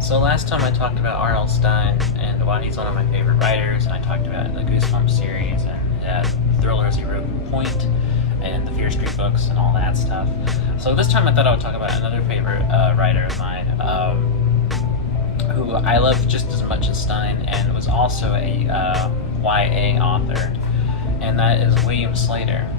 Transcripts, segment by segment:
So last time I talked about R.L. Stine and why he's one of my favorite writers, and I talked about the Goosebumps series and thrillers he wrote in Point and the Fear Street books and all that stuff. So this time I thought I would talk about another favorite writer of mine, who I love just as much as Stine, and was also a YA author, and that is William Slater.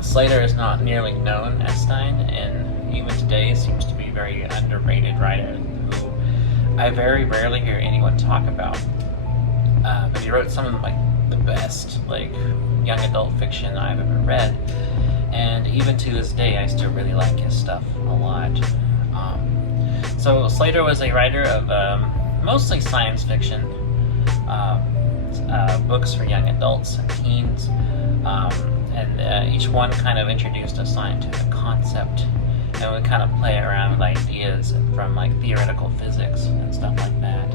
Slater is not nearly known as Stine, and even today seems to be a very underrated writer who I very rarely hear anyone talk about. But he wrote some of the best young adult fiction I've ever read, and even to this day I still really like his stuff a lot. So Slater was a writer of mostly science fiction books for young adults and teens. And each one kind of introduced a scientific concept, and would kind of play around with ideas from theoretical physics and stuff like that.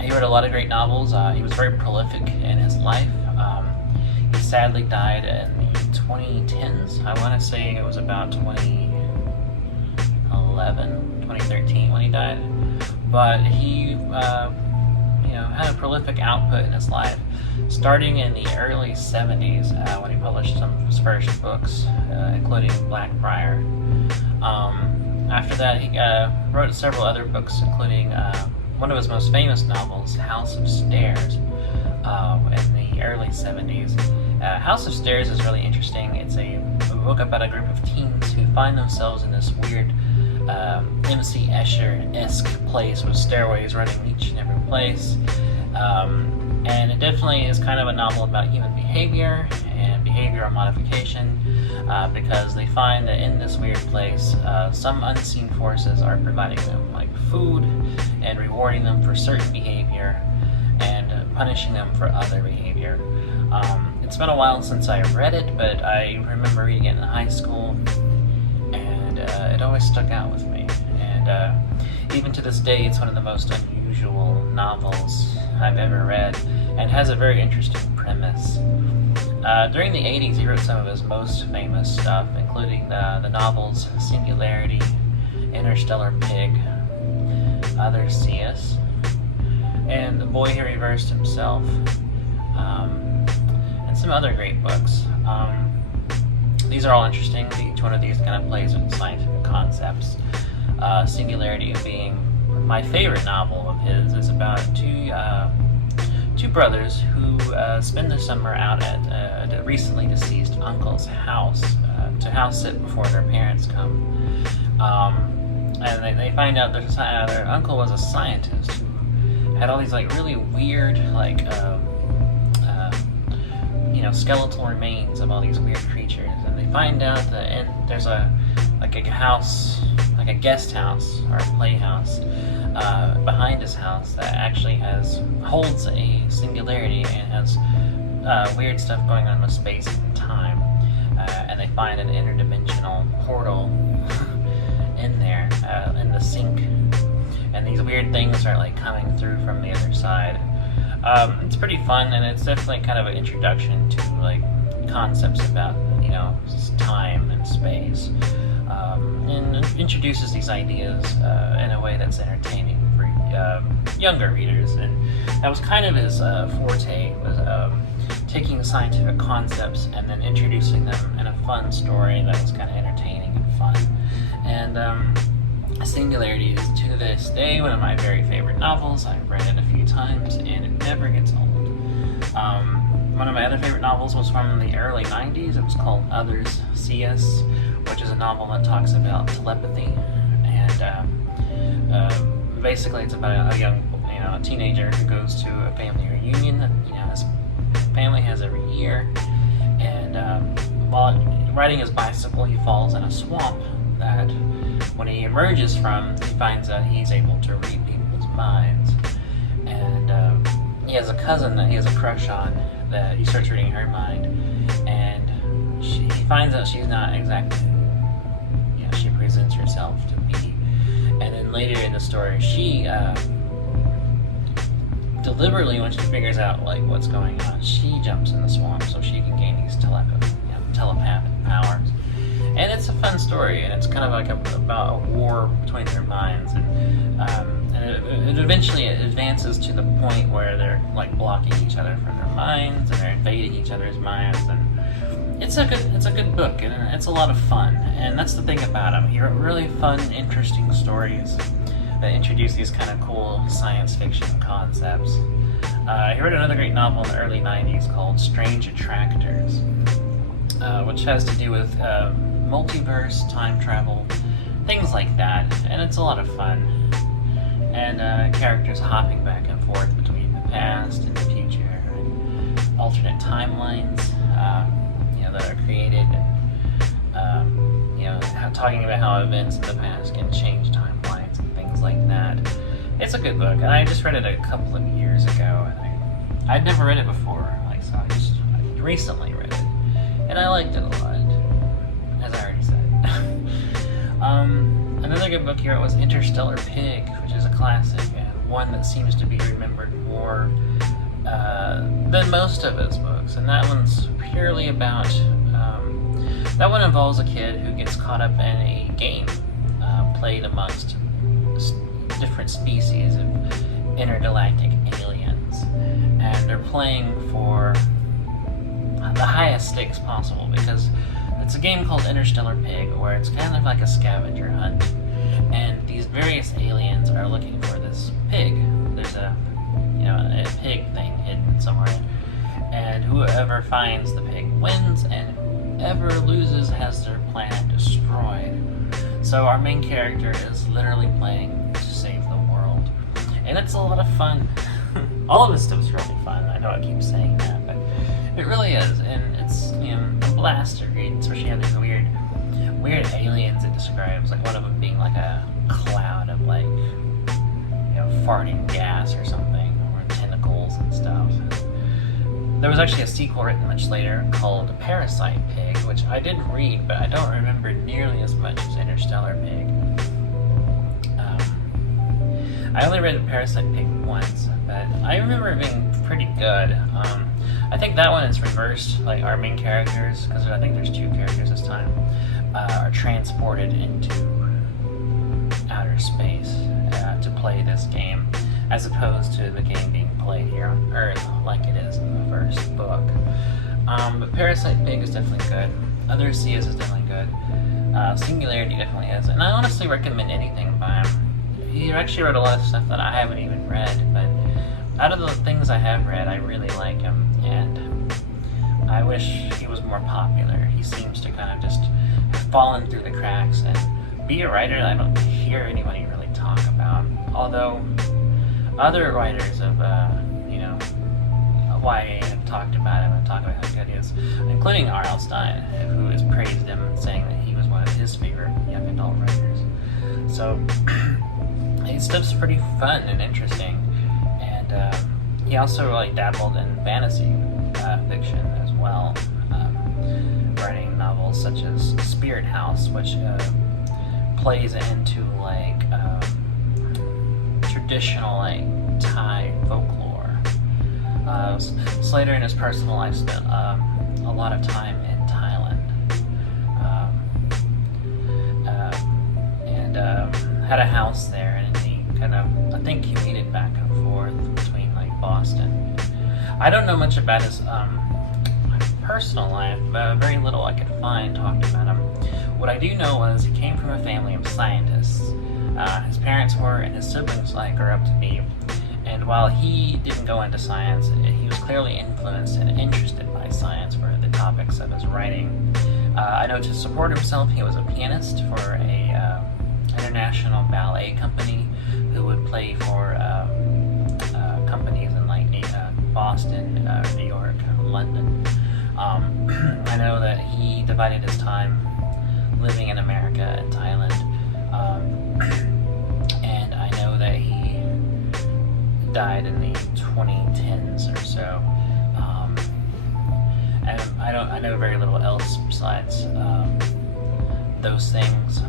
He wrote a lot of great novels. He was very prolific in his life. He sadly died in the 2010s. I want to say it was about 2011, 2013 when he died. But he had a prolific output in his life, starting in the early 70s when he published some of his first books, including Blackbriar. After that, he wrote several other books, including one of his most famous novels, House of Stairs, in the early 70s. House of Stairs is really interesting. It's a book about a group of teens who find themselves in this weird M.C. Escher-esque place with stairways running each and every place. And it definitely is kind of a novel about human behavior and behavioral modification, because they find that in this weird place, some unseen forces are providing them food and rewarding them for certain behavior and punishing them for other behavior. It's been a while since I read it, but I remember reading it in high school, and it always stuck out with me. And even to this day, it's one of the most unusual novels I've ever read, and has a very interesting premise. During the 80s, he wrote some of his most famous stuff, including the novels Singularity, Interstellar Pig, Others See Us, and The Boy Who Reversed Himself, and some other great books. These are all interesting. Each one of these kind of plays with scientific concepts. Singularity being my favorite novel of his, is about two brothers who spend the summer out at a recently deceased uncle's house to house sit before their parents come. And they find out their uncle was a scientist who had all these really weird skeletal remains of all these weird creatures, and they find out that there's a house, a guest house or a playhouse behind his house that actually holds a singularity and has weird stuff going on with space and time, and they find an interdimensional portal in there, in the sink, and these weird things are coming through from the other side. It's pretty fun, and it's definitely kind of an introduction to concepts about time and space, and introduces these ideas in a way that's entertaining for younger readers. And that was kind of his forte, was taking scientific concepts and then introducing them in a fun story that was kind of entertaining and fun. And Singularity is to this day one of my very favorite novels. I've read it a few times and it never gets old. One of my other favorite novels was from the early 90s. It was called Others See Us, which is a novel that talks about telepathy. And basically it's about a young a teenager who goes to a family reunion that his family has every year. And while riding his bicycle, he falls in a swamp that when he emerges from, he finds out he's able to read people's minds. And he has a cousin that he has a crush on, that he starts reading her mind, and he finds out she's not exactly who she presents herself to be. And then later in the story, she deliberately, when she figures out what's going on, she jumps in the swamp so she can gain these telepathic powers. And it's a fun story, and it's kind of like about a war between their minds, and it eventually advances to the point where they're like blocking each other from their minds, and they're invading each other's minds, and it's a good book, and it's a lot of fun. And that's the thing about him. He wrote really fun, interesting stories that introduce these kind of cool science fiction concepts. He wrote another great novel in the early 90s called Strange Attractors, which has to do with multiverse, time travel, things like that, and it's a lot of fun. And characters hopping back and forth between the past and the future, and alternate timelines, that are created, and talking about how events in the past can change timelines and things like that. It's a good book, and I just read it a couple of years ago, and I'd never read it before, so I recently read it, and I liked it a lot, as I already said. Another good book here was Interstellar Pig, which is a classic, and one that seems to be remembered more than most of his books, and that one's purely about, that one involves a kid who gets caught up in a game played amongst different species of intergalactic aliens, and they're playing for the highest stakes possible, because it's a game called Interstellar Pig, where it's kind of like a scavenger hunt, and these various aliens are looking for this pig. There's a pig thing hidden somewhere, and whoever finds the pig wins, and whoever loses has their planet destroyed. So our main character is literally playing to save the world, and it's a lot of fun. All of this stuff's really fun. I know I keep saying that, but it really is, and it's a blast to read, especially how these weird aliens it describes, like one of them being like a cloud of like farting gas or something, or tentacles and stuff. There was actually a sequel written much later called Parasite Pig, which I did read, but I don't remember nearly as much as Interstellar Pig. I only read Parasite Pig once, but I remember it being pretty good. I think that one is reversed, like our main characters, because I think there's two characters this time, are transported into outer space to play this game, as opposed to the game being played here on Earth like it is in the first book. But Parasite Pig is definitely good. Other Seas is definitely good. Singularity definitely is. And I honestly recommend anything by him. He actually wrote a lot of stuff that I haven't even read, but out of the things I have read, I really like him, and I wish he was more popular. He seems to kind of just have fallen through the cracks and be a writer that I don't hear anybody really talk about. Although other writers of YA have talked about him and talked about how good he is, including R.L. Stine, who has praised him and saying that he was one of his favorite young adult writers. So his stuff's pretty fun and interesting, and he also dabbled in fantasy fiction as well, writing novels such as Spirit House, which plays into traditional Thai folklore. Slater in his personal life spent a lot of time in Thailand, and had a house there, and he I think commuted back and forth between Boston. I don't know much about his personal life, but very little I could find talked about him. What I do know was he came from a family of scientists. His parents were, and his siblings grew up to be. And while he didn't go into science, he was clearly influenced and interested by science for the topics of his writing. I know to support himself, he was a pianist for a international ballet company who would play for companies in Boston, New York, London. I know that he divided his time living in America and Thailand, and I know that he died in the 2010s or so. And I know very little else besides those things.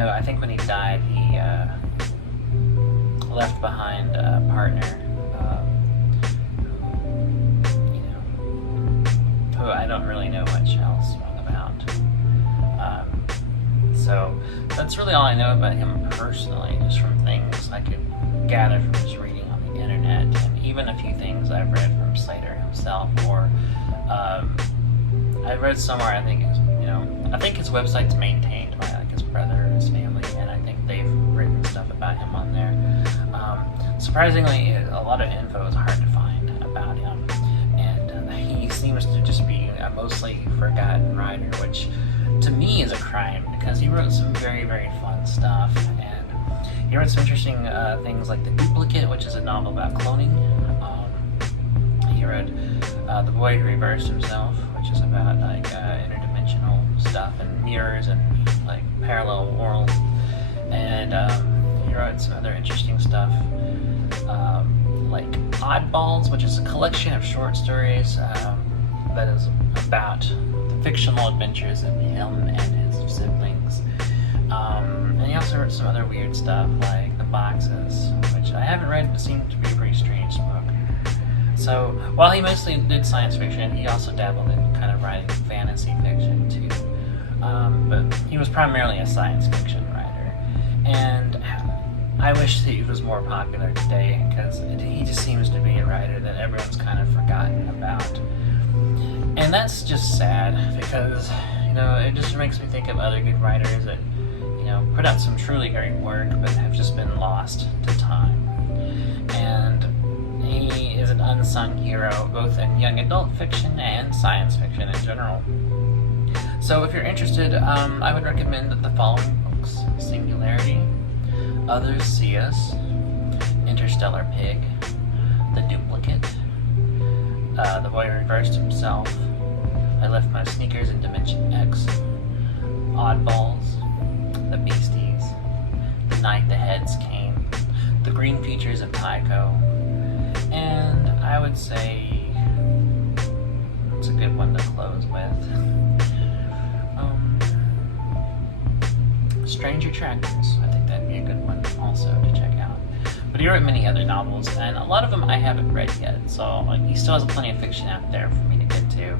I think when he died, he left behind a partner who so I don't really know much else about. So that's really all I know about him personally, just from things I could gather from just reading on the internet, and even a few things I've read from Slater himself, or I read somewhere, I think his website's maintained by like his brother or his family, and I think they've written stuff about him on there. Surprisingly, a lot of info is hard to find about him, and he seems to just be a mostly forgotten writer, which to me is a crime, because he wrote some very, very fun stuff, and he wrote some interesting things like The Duplicate, which is a novel about cloning. He wrote The Boy Who Reversed Himself, which is about like interdimensional stuff and mirrors and like parallel worlds, and he wrote some other interesting stuff like Oddballs, which is a collection of short stories that is about the fictional adventures of him and his siblings. And he also wrote some other weird stuff like The Boxes, which I haven't read but seemed to be a pretty strange book. So while he mostly did science fiction, he also dabbled in kind of writing fantasy fiction too. But he was primarily a science fiction writer. And I wish that he was more popular today, because he just seems to be a writer that everyone's kind of forgotten about. And that's just sad, because, it just makes me think of other good writers that, put out some truly great work, but have just been lost to time. And he is an unsung hero, both in young adult fiction and science fiction in general. So if you're interested, I would recommend the following books: Singularity, Others See Us, Interstellar Pig, The Duplicate, The Boy Who Reversed Himself, I Left My Sneakers in Dimension X, Oddballs, The Beasties, The Night the Heads Came, The Green Features of Tycho, and I would say it's a good one to close with. Strange Attractors. I think that'd be a good one also to check out. But he wrote many other novels, and a lot of them I haven't read yet, so he still has plenty of fiction out there for me to get to.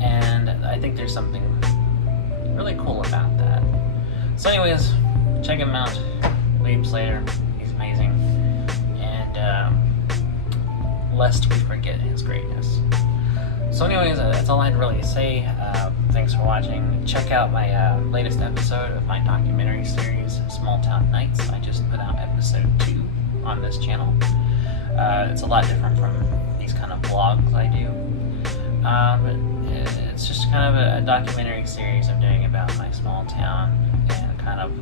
And I think there's something really cool about that. So anyways, check him out. William Slater, he's amazing. And lest we forget his greatness. So anyways, that's all I had to really say. Thanks for watching. Check out my latest episode of my documentary series, Small Town Nights. I just put out episode 2 on this channel. It's a lot different from these kind of vlogs I do. But it's just kind of a documentary series I'm doing about my small town and kind of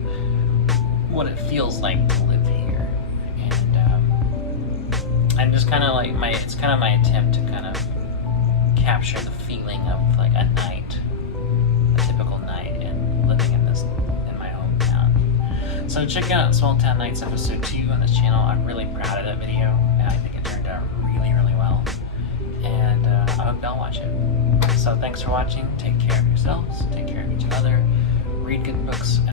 what it feels like to live here. And just kind of like it's kind of my attempt to kind of capture the feeling of like a night, a typical night, and living in my hometown. So check out Small Town Nights episode 2 on this channel. I'm really proud of that video, and I think it turned out really, really well. And I hope y'all watch it. So thanks for watching. Take care of yourselves. Take care of each other. Read good books.